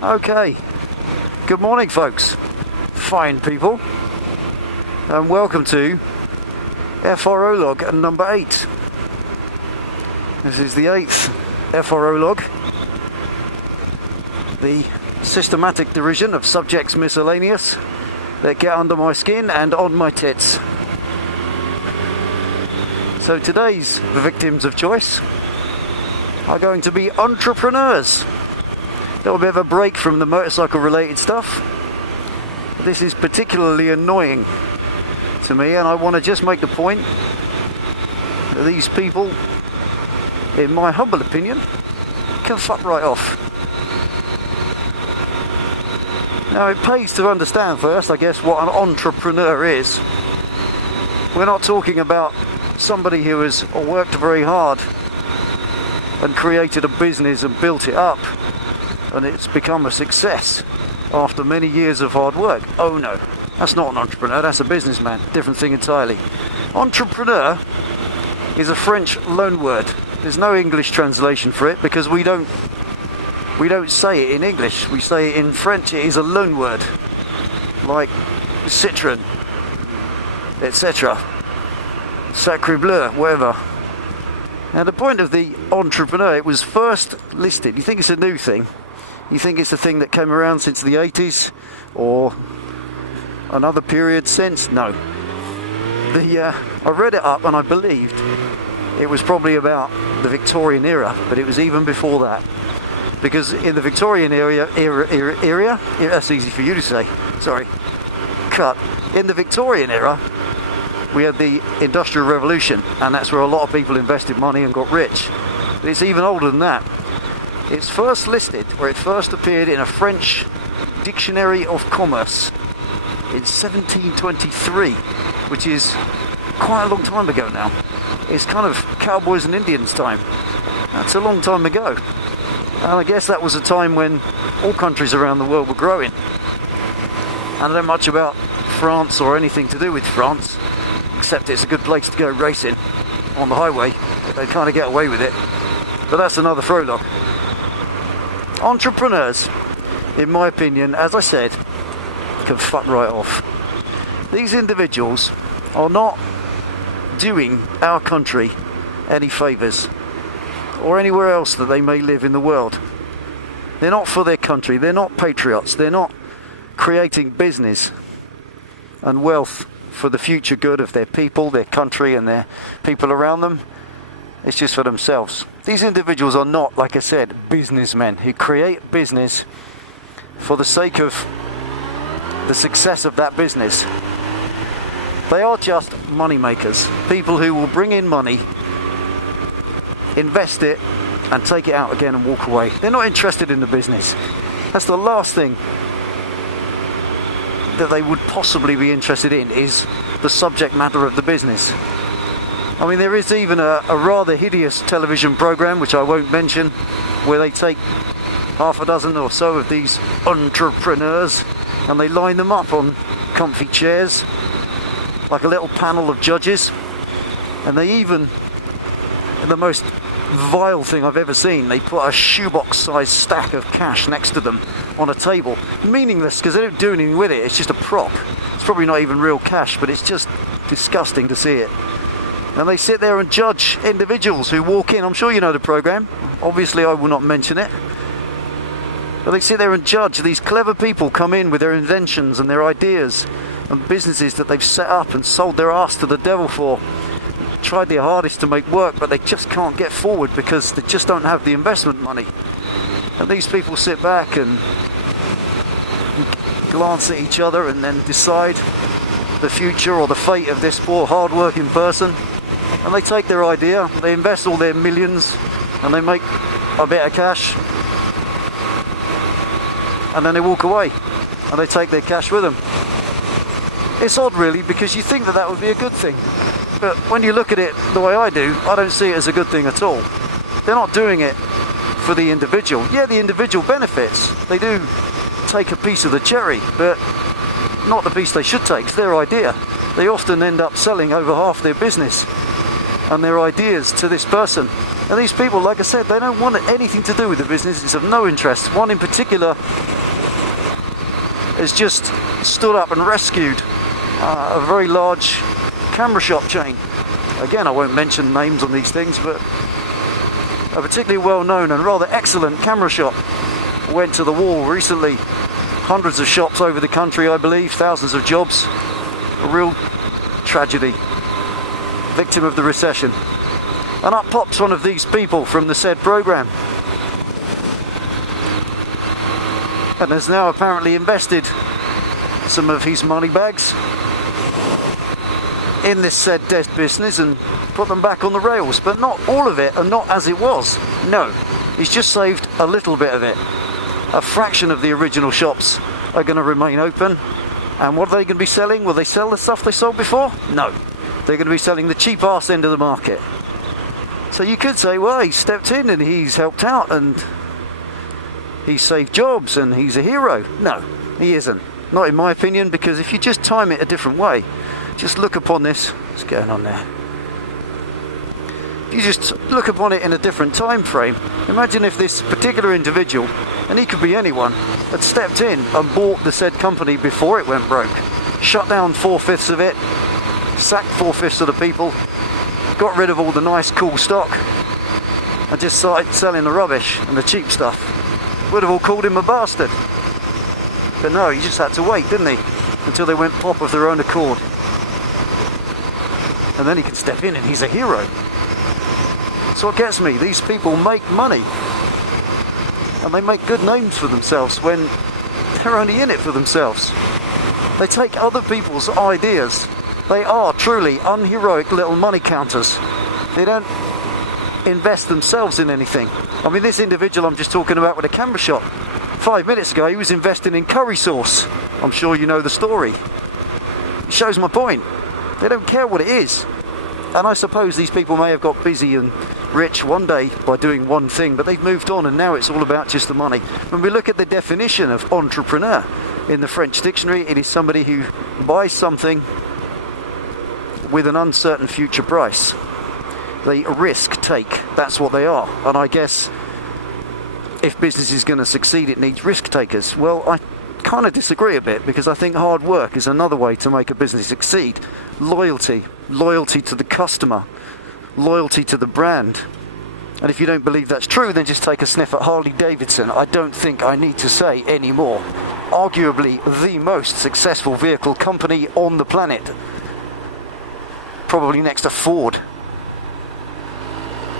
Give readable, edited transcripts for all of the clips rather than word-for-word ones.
Okay, good morning folks, fine people, and welcome to FRO log number 8. This is the 8th FRO log, the systematic derision of subjects miscellaneous that get under my skin and on my tits. So today's victims of choice are going to be entrepreneurs. A little bit of a break from the motorcycle related stuff. This is particularly annoying to me, and I want to just make the point that these people, in my humble opinion, can fuck right off. Now it pays to understand first, I guess, what an entrepreneur is. We're not talking about somebody who has worked very hard and created a business and built it up and it's become a success after many years of hard work. Oh no, that's not an entrepreneur, that's a businessman. Different thing entirely. Entrepreneur is a French loan word. There's no English translation for it because we don't say it in English. We say it in French. It is a loan word, like citron, etc. Sacre bleu, whatever. Now the point of the entrepreneur, it was first listed. You think it's a new thing? You think it's a thing that came around since the 80s or another period since? No. I read it up and I believed it was probably about the Victorian era, but it was even before that. Because in the Victorian era, that's easy for you to say, sorry, cut. In the Victorian era, we had the Industrial Revolution, and that's where a lot of people invested money and got rich. But it's even older than that. It's first listed, or it first appeared in a French Dictionary of Commerce in 1723, which is quite a long time ago now. It's kind of cowboys and Indians time. That's a long time ago. And I guess that was a time when all countries around the world were growing. I don't know much about France or anything to do with France, except it's a good place to go racing on the highway. They kind of get away with it. But that's another FRO log. Entrepreneurs, in my opinion, as I said, can fuck right off. These individuals are not doing our country any favours, or anywhere else that they may live in the world. They're not for their country, they're not patriots, they're not creating business and wealth for the future good of their people, their country and their people around them. It's just for themselves. These individuals are not, like I said, businessmen who create business for the sake of the success of that business. They are just money makers, people who will bring in money, invest it and take it out again and walk away. They're not interested in the business. That's the last thing that they would possibly be interested in, is the subject matter of the business. I mean, there is even a rather hideous television program, which I won't mention, where they take half a dozen or so of these entrepreneurs and they line them up on comfy chairs like a little panel of judges, and they even, the most vile thing I've ever seen, they put a shoebox sized stack of cash next to them on a table. Meaningless, because they don't do anything with it, it's just a prop. It's probably not even real cash, but it's just disgusting to see it. And they sit there and judge individuals who walk in. I'm sure you know the program, obviously I will not mention it, but they sit there and judge. These clever people come in with their inventions and their ideas and businesses that they've set up and sold their ass to the devil for, tried their hardest to make work, but they just can't get forward because they just don't have the investment money. And these people sit back and glance at each other and then decide the future or the fate of this poor hard-working person. And they take their idea, they invest all their millions, and they make a bit of cash, and then they walk away and they take their cash with them. It's odd really, because you think that that would be a good thing, but when you look at it the way I do, I don't see it as a good thing at all. They're not doing it for the individual. Yeah, the individual benefits, they do take a piece of the cherry, but not the piece they should take. It's their idea. They often end up selling over half their business and their ideas to this person And these people, like I said, they don't want anything to do with the business. It's of no interest. One in particular has just stood up and rescued a very large camera shop chain. Again, I won't mention names on these things, but a particularly well-known and rather excellent camera shop went to the wall recently. Hundreds of shops over the country, I believe, thousands of jobs. A real tragedy. Victim of the recession. And up pops one of these people from the said program, and has now apparently invested some of his money bags in this said dead business and put them back on the rails, but not all of it and not as it was. No, he's just saved a little bit of it. A fraction of the original shops are going to remain open, and what are they going to be selling? Will they sell the stuff they sold before? No, they're going to be selling the cheap ass end of the market. So you could say, well, he stepped in and he's helped out and he saved jobs and he's a hero. No, he isn't. Not in my opinion, because if you just time it a different way, just look upon this. What's going on there? If you just look upon it in a different time frame, imagine if this particular individual, and he could be anyone, had stepped in and bought the said company before it went broke, shut down 4/5 of it, sacked 4/5 of the people, got rid of all the nice cool stock and just started selling the rubbish and the cheap stuff. Would have all called him a bastard. But no, he just had to wait, didn't he? Until they went pop of their own accord. And then he could step in and he's a hero. So what gets me, these people make money. And they make good names for themselves when they're only in it for themselves. They take other people's ideas. They are truly unheroic little money counters. They don't invest themselves in anything. I mean, this individual I'm just talking about with a camera shop, 5 minutes ago he was investing in curry sauce. I'm sure you know the story. It shows my point. They don't care what it is. And I suppose these people may have got busy and rich one day by doing one thing, but they've moved on and now it's all about just the money. When we look at the definition of entrepreneur in the French dictionary, it is somebody who buys something with an uncertain future price. They risk take, that's what they are. And I guess if business is going to succeed, it needs risk takers. Well, I kind of disagree a bit, because I think hard work is another way to make a business succeed. Loyalty to the customer, loyalty to the brand. And if you don't believe that's true, then just take a sniff at Harley Davidson. I don't think I need to say any more. Arguably the most successful vehicle company on the planet. Probably next to Ford.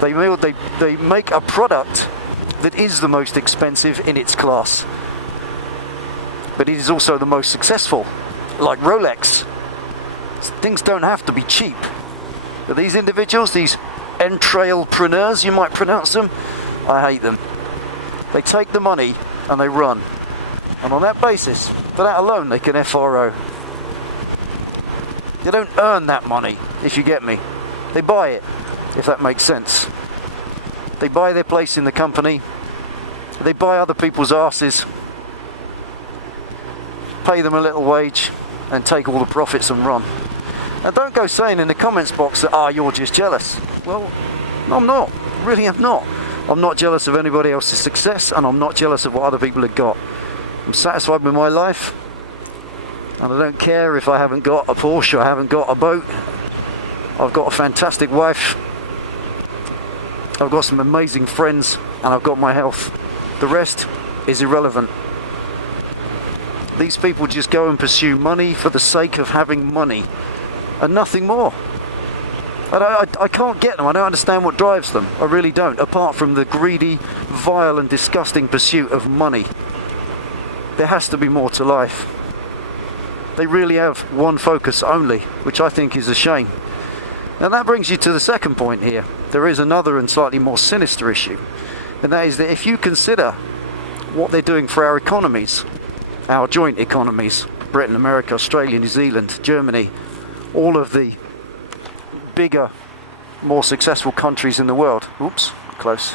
They make a product that is the most expensive in its class, but it is also the most successful, like Rolex. Things don't have to be cheap. But these individuals, these entrailpreneurs, you might pronounce them, I hate them. They take the money and they run. And on that basis, for that alone, they can FRO. They don't earn that money, if you get me. They buy it, if that makes sense. They buy their place in the company. They buy other people's asses, pay them a little wage, and take all the profits and run. Now don't go saying in the comments box that, you're just jealous. Well, no, I'm not. Really, I'm not. I'm not jealous of anybody else's success, and I'm not jealous of what other people have got. I'm satisfied with my life, and I don't care if I haven't got a Porsche, I haven't got a boat. I've got a fantastic wife, I've got some amazing friends, and I've got my health. The rest is irrelevant. These people just go and pursue money for the sake of having money, and nothing more. I can't get them. I don't understand what drives them. I really don't, apart from the greedy, vile and disgusting pursuit of money. There has to be more to life. They really have one focus only, which I think is a shame. And that brings you to the second point here. There is another and slightly more sinister issue, and that is that if you consider what they're doing for our economies, our joint economies, Britain, America, Australia, New Zealand, Germany, all of the bigger, more successful countries in the world. Oops, close.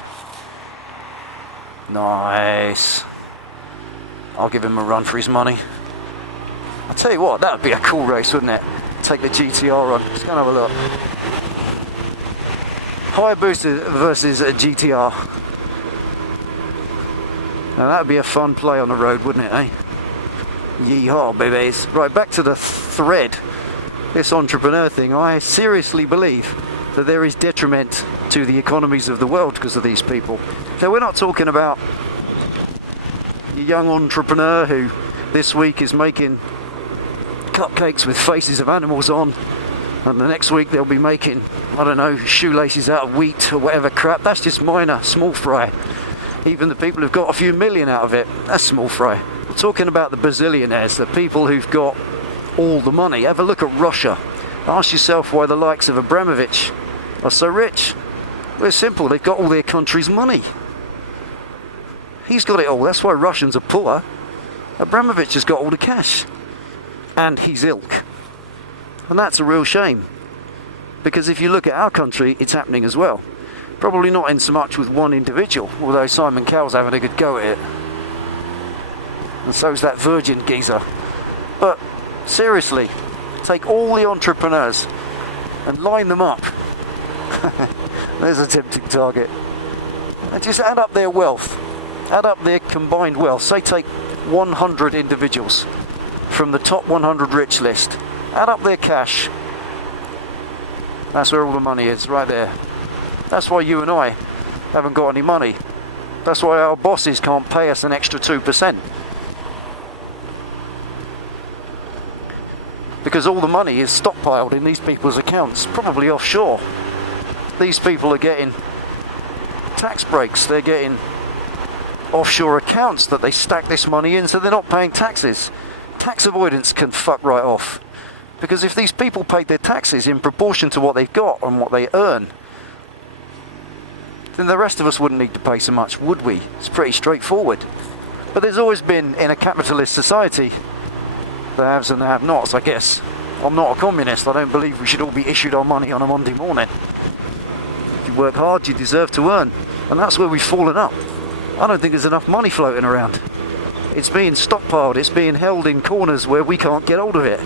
Nice. I'll give him a run for his money. I'll tell you what, that would be a cool race, wouldn't it? Take the GTR on. Let's go and have a look. Hayabusa versus a GTR. Now that would be a fun play on the road, wouldn't it, eh? Yeehaw, babies. Right, back to the thread. This entrepreneur thing, I seriously believe that there is detriment to the economies of the world because of these people. So we're not talking about a young entrepreneur who this week is making cupcakes with faces of animals on, and the next week they'll be making, I don't know, shoelaces out of wheat or whatever crap. That's just minor, small fry. Even the people who've got a few million out of it, that's small fry. We're talking about the bazillionaires, the people who've got all the money. Have a look at Russia. Ask yourself why the likes of Abramovich are so rich. Well, it's simple, they've got all their country's money. He's got it all, that's why Russians are poor. Abramovich has got all the cash. And his ilk. And that's a real shame. Because if you look at our country, it's happening as well. Probably not in so much with one individual, although Simon Cowell's having a good go at it. And so's that Virgin geezer. But seriously, take all the entrepreneurs and line them up. There's a tempting target. And just add up their wealth. Add up their combined wealth. Say take 100 individuals from the top 100 rich list. Add up their cash. That's where all the money is, right there. That's why you and I haven't got any money. That's why our bosses can't pay us an extra 2%. Because all the money is stockpiled in these people's accounts, probably offshore. These people are getting tax breaks, they're getting offshore accounts that they stack this money in, so they're not paying taxes. Tax avoidance can fuck right off. Because if these people paid their taxes in proportion to what they've got and what they earn, then the rest of us wouldn't need to pay so much, would we? It's pretty straightforward. But there's always been, in a capitalist society, the haves and the have-nots, I guess. I'm not a communist. I don't believe we should all be issued our money on a Monday morning. If you work hard, you deserve to earn. And that's where we've fallen up. I don't think there's enough money floating around. It's being stockpiled. It's being held in corners where we can't get hold of it.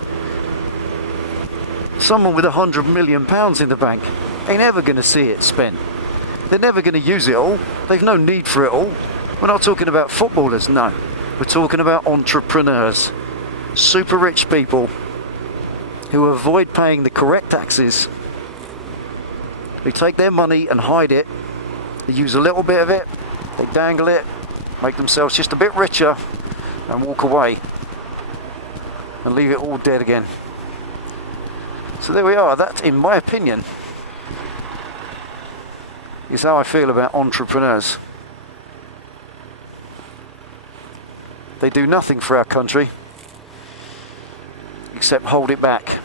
Someone with £100 million in the bank ain't ever going to see it spent. They're never going to use it all. They've no need for it all. We're not talking about footballers, no. We're talking about entrepreneurs. Super rich people who avoid paying the correct taxes. They take their money and hide it. They use a little bit of it. They dangle it. Make themselves just a bit richer. And walk away. And leave it all dead again. So there we are. That, in my opinion, is how I feel about entrepreneurs. They do nothing for our country except hold it back.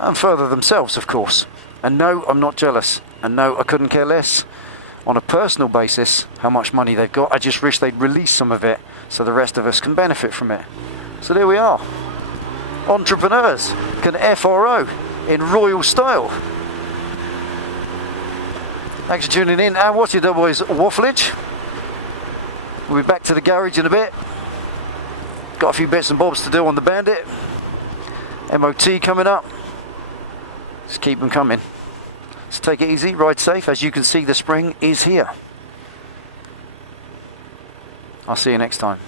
And further themselves, of course. And no, I'm not jealous. And no, I couldn't care less on a personal basis how much money they've got. I just wish they'd release some of it so the rest of us can benefit from it. So there we are. Entrepreneurs can FRO in royal style. Thanks for tuning in and watching Delboy's wafflage. We'll be back to the garage in a bit. Got a few bits and bobs to do on the Bandit. MOT coming up. Just keep them coming. So take it easy, ride safe. As you can see, the spring is here. I'll see you next time.